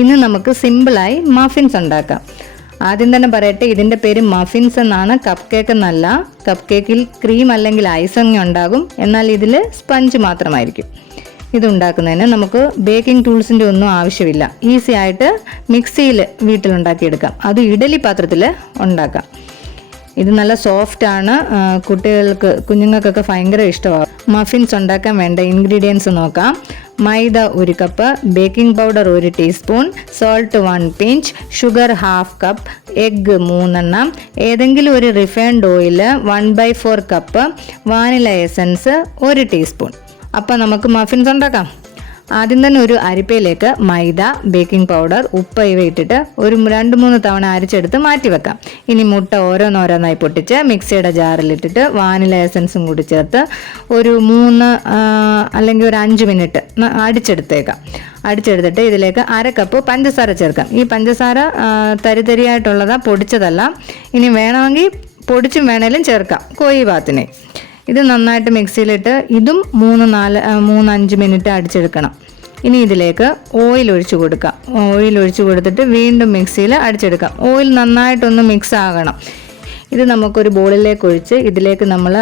ഇന്ന് നമുക്ക് സിമ്പിളായി മഫിൻസ് ഉണ്ടാക്കാം. ആദ്യം തന്നെ പറയട്ടെ, ഇതിൻ്റെ പേര് മഫിൻസ് എന്നാണ്, കപ്പ് കേക്ക് എന്നല്ല. കപ്പ് കേക്കിൽ ക്രീം അല്ലെങ്കിൽ ഐസിങ് ഉണ്ടാകും, എന്നാൽ ഇതിൽ സ്പഞ്ച് മാത്രമായിരിക്കും. ഇതുണ്ടാക്കുന്നതിന് നമുക്ക് ബേക്കിംഗ് ടൂൾസിൻ്റെ ഒന്നും ആവശ്യമില്ല. ഈസി ആയിട്ട് മിക്സിയിൽ വീട്ടിലുണ്ടാക്കിയെടുക്കാം. അത് ഇഡലി പാത്രത്തിൽ ഉണ്ടാക്കാം. ഇത് നല്ല സോഫ്റ്റ് ആണ്, കുഞ്ഞുങ്ങൾക്കൊക്കെ ഭയങ്കര ഇഷ്ടമാകും. മഫിൻസ് ഉണ്ടാക്കാൻ വേണ്ട ഇൻഗ്രീഡിയൻസ് നോക്കാം. മൈദ 1 cup, baking powder 1 teaspoon, salt 1 pinch, sugar 1/2 cup, egg 3 എണ്ണം, ഏതെങ്കിലും ഒരു refined oil 1/4 cup, vanilla essence 1 teaspoon. അപ്പോൾ നമുക്ക് മഫിൻസ് ഉണ്ടാക്കാം. ആദ്യം തന്നെ ഒരു അരിപ്പയിലേക്ക് മൈദ, ബേക്കിംഗ് പൗഡർ, ഉപ്പ് ഇവ ഇട്ടിട്ട് ഒരു 2-3 തവണ അരിച്ചെടുത്ത് മാറ്റി വെക്കാം. ഇനി മുട്ട ഓരോന്നോരോന്നായി പൊട്ടിച്ച് മിക്സിയുടെ ജാറിലിട്ടിട്ട് വാനില എസൻസും കൂടി ചേർത്ത് ഒരു 3 അല്ലെങ്കിൽ ഒരു 5 മിനിറ്റ് അടിച്ചെടുത്തേക്കാം. അടിച്ചെടുത്തിട്ട് ഇതിലേക്ക് 1/2 കപ്പ് പഞ്ചസാര ചേർക്കാം. ഈ പഞ്ചസാര തരിതരിയായിട്ടുള്ളതാ, പൊടിച്ചതല്ല. ഇനി വേണമെങ്കിൽ പൊടിച്ചും വേണേലും ചേർക്കാം, കോഴി ഭാഗത്തിന്. ഇത് നന്നായിട്ട് മിക്സിയിലിട്ട് ഇതും 3-5 മിനിറ്റ് അടിച്ചെടുക്കണം. ഇനി ഇതിലേക്ക് ഓയിൽ ഒഴിച്ച് കൊടുക്കാം. ഓയിൽ ഒഴിച്ച് കൊടുത്തിട്ട് വീണ്ടും മിക്സിയിൽ അടിച്ചെടുക്കാം. ഓയിൽ നന്നായിട്ടൊന്ന് മിക്സ് ആകണം. ഇത് നമുക്കൊരു ബോളിലേക്ക് ഒഴിച്ച് ഇതിലേക്ക് നമ്മൾ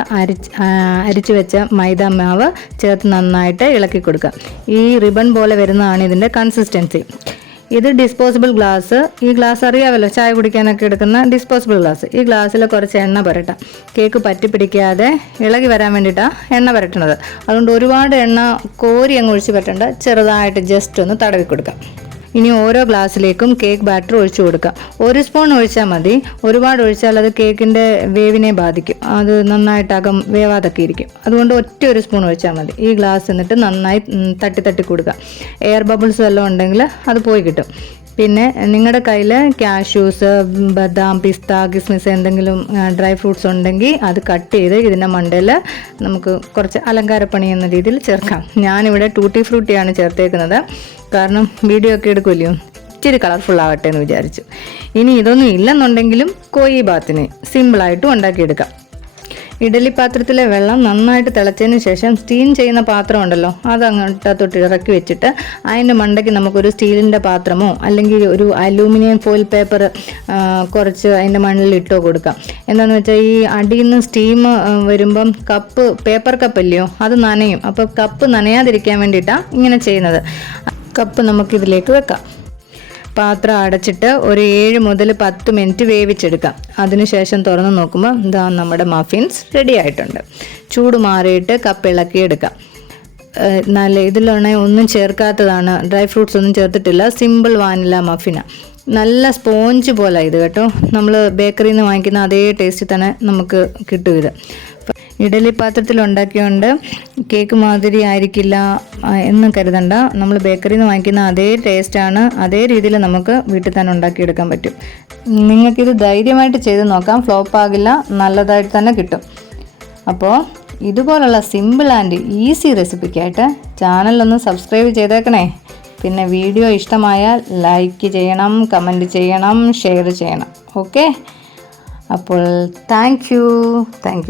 അരിച്ച് വെച്ച മൈദ മാവ് ചേർത്ത് നന്നായിട്ട് ഇളക്കി കൊടുക്കാം. ഈ റിബൺ പോലെ വരുന്നതാണ് ഇതിൻ്റെ കൺസിസ്റ്റൻസി. ഇത് ഡിസ്പോസിബിൾ ഗ്ലാസ്. ഈ ഗ്ലാസ് അറിയാമല്ലോ, ചായ കുടിക്കാനൊക്കെ എടുക്കുന്ന ഡിസ്പോസിബിൾ ഗ്ലാസ്. ഈ ഗ്ലാസ്സിൽ കുറച്ച് എണ്ണ പുരട്ടാം. കേക്ക് പറ്റി പിടിക്കാതെ ഇളകി വരാൻ വേണ്ടിയിട്ടാണ് എണ്ണ പുരട്ടുന്നത്. അതുകൊണ്ട് ഒരുപാട് എണ്ണ കോരി അങ്ങ് ഒഴിച്ച് പറ്റണ്ട, ചെറുതായിട്ട് ജസ്റ്റ് ഒന്ന് തടവി കൊടുക്കാം. ഇനി ഓരോ ഗ്ലാസ്സിലേക്കും കേക്ക് ബാറ്റർ ഒഴിച്ചു കൊടുക്കാം. 1 സ്പൂൺ ഒഴിച്ചാൽ മതി. ഒരുപാട് ഒഴിച്ചാൽ അത് കേക്കിൻ്റെ വേവിനെ ബാധിക്കും. അത് നന്നായിട്ടകം വേവാതൊക്കെ ഇരിക്കും. അതുകൊണ്ട് ഒരു സ്പൂൺ ഒഴിച്ചാൽ മതി. ഈ ഗ്ലാസ് എന്നിട്ട് നന്നായി തട്ടി കൊടുക്കുക. എയർ ബബിൾസ് വല്ലതും ഉണ്ടെങ്കിൽ അത് പോയി കിട്ടും. പിന്നെ നിങ്ങളുടെ കയ്യിൽ കാഷ്യൂസ്, ബദാം, പിസ്ത, കിസ്മിസ് എന്തെങ്കിലും ഡ്രൈ ഫ്രൂട്ട്സ് ഉണ്ടെങ്കിൽ അത് കട്ട് ചെയ്ത് ഇതിൻ്റെ മണ്ടയിൽ നമുക്ക് കുറച്ച് അലങ്കാരപ്പണി എന്ന രീതിയിൽ ചേർക്കാം. ഞാനിവിടെ ടൂട്ടി ഫ്രൂട്ടിയാണ് ചേർത്തേക്കുന്നത്, കാരണം വീഡിയോ ഒക്കെ എടുക്കുമല്ലോ, ഇച്ചിരി കളർഫുൾ ആവട്ടെ എന്ന് വിചാരിച്ചു. ഇനി ഇതൊന്നും ഇല്ലെന്നുണ്ടെങ്കിലും കോഴി ബാത്തിന് സിമ്പിളായിട്ടും ഉണ്ടാക്കിയെടുക്കാം. ഇഡലി പാത്രത്തിലെ വെള്ളം നന്നായിട്ട് തിളച്ചതിന് ശേഷം സ്റ്റീം ചെയ്യുന്ന പാത്രം ഉണ്ടല്ലോ, അത് അങ്ങോട്ടത്തോട്ട് ഇറക്കി വെച്ചിട്ട് അതിൻ്റെ മണ്ടയ്ക്ക് നമുക്കൊരു സ്റ്റീലിൻ്റെ പാത്രമോ അല്ലെങ്കിൽ ഒരു അലൂമിനിയം ഫോയിൽ പേപ്പർ കുറച്ച് അതിൻ്റെ മണ്ണിൽ ഇട്ടോ കൊടുക്കാം. എന്താണെന്ന് വെച്ചാൽ ഈ അടിയിൽ നിന്ന് സ്റ്റീം വരുമ്പം പേപ്പർ കപ്പല്ലയോ, അത് നനയും. അപ്പോൾ കപ്പ് നനയാതിരിക്കാൻ വേണ്ടിയിട്ടാണ് ഇങ്ങനെ ചെയ്യുന്നത്. കപ്പ് നമുക്കിതിലേക്ക് വെക്കാം. പാത്രം അടച്ചിട്ട് ഒരു 7 മുതൽ 10 മിനിറ്റ് വേവിച്ചെടുക്കാം. അതിനുശേഷം തുറന്ന് നോക്കുമ്പോൾ ഇതാ നമ്മുടെ മഫിൻസ് റെഡി ആയിട്ടുണ്ട്. ചൂട് മാറിയിട്ട് കപ്പ് ഇളക്കിയെടുക്കാം. നല്ല ഇതിലാണ് ഒന്നും ചേർക്കാത്തതാണ്, ഡ്രൈ ഫ്രൂട്ട്സ് ഒന്നും ചേർത്തിട്ടില്ല. സിമ്പിൾ വാനില മഫിനാണ്. നല്ല സ്പോഞ്ച് പോലെ ഇത് കേട്ടോ. നമ്മൾ ബേക്കറിയിൽ നിന്ന് വാങ്ങിക്കുന്ന അതേ ടേസ്റ്റ് തന്നെ നമുക്ക് കിട്ടും. ഇത് ഇഡലി പാത്രത്തിൽ ഉണ്ടാക്കിയോണ്ട് കേക്ക് മാതിരി ആയിരിക്കില്ല എന്ന് കരുതണ്ട. നമ്മൾ ബേക്കറിയിൽ നിന്ന് വാങ്ങിക്കുന്ന അതേ ടേസ്റ്റാണ്, അതേ രീതിയിൽ നമുക്ക് വീട്ടിൽ തന്നെ ഉണ്ടാക്കിയെടുക്കാൻ പറ്റും. നിങ്ങൾക്കിത് ധൈര്യമായിട്ട് ചെയ്ത് നോക്കാം, ഫ്ലോപ്പ് ആകില്ല, നല്ലതായിട്ട് തന്നെ കിട്ടും. അപ്പോൾ ഇതുപോലുള്ള സിമ്പിൾ ആൻഡ് ഈസി റെസിപ്പിക്കായിട്ട് ചാനലൊന്ന് സബ്സ്ക്രൈബ് ചെയ്തേക്കണേ. പിന്നെ വീഡിയോ ഇഷ്ടമായാൽ ലൈക്ക് ചെയ്യണം, കമൻറ്റ് ചെയ്യണം, ഷെയർ ചെയ്യണം. ഓക്കെ, അപ്പോൾ താങ്ക്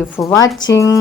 യു ഫോർ വാച്ചിങ്.